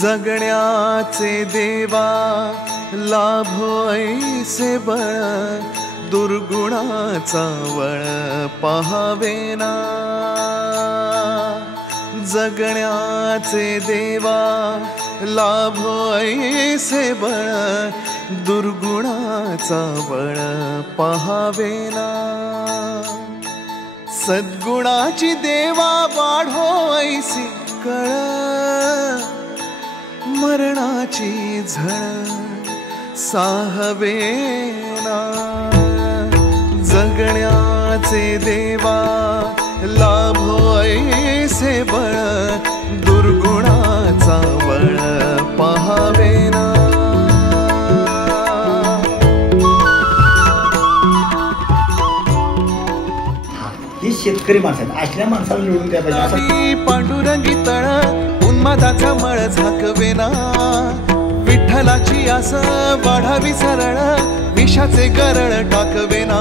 जगण्याचे देवा लाभो ऐसे बळ, दुर्गुणाचा वळ पहावेना। जगण्याचे देवा लाभो ऐसे बळ, दुर्गुणाचा बळ पहावेना। सद्गुणाची देवा वाढो ऐसी कळ, मरणाची झळ साहवेना। जगण्याचे देवा लाभो ऐसे बळ, दुर्गुणाचा बळ पहावेना। ही शेतकरी माणसं असल्या माणसाला निवडून द्या पाहिजे। पांडुरंगी तळ उन्मादाचा मळ झाकवेना। विठ्ठलाची आस वाढावी सरळ, विषाचे गरळ टाकवेना।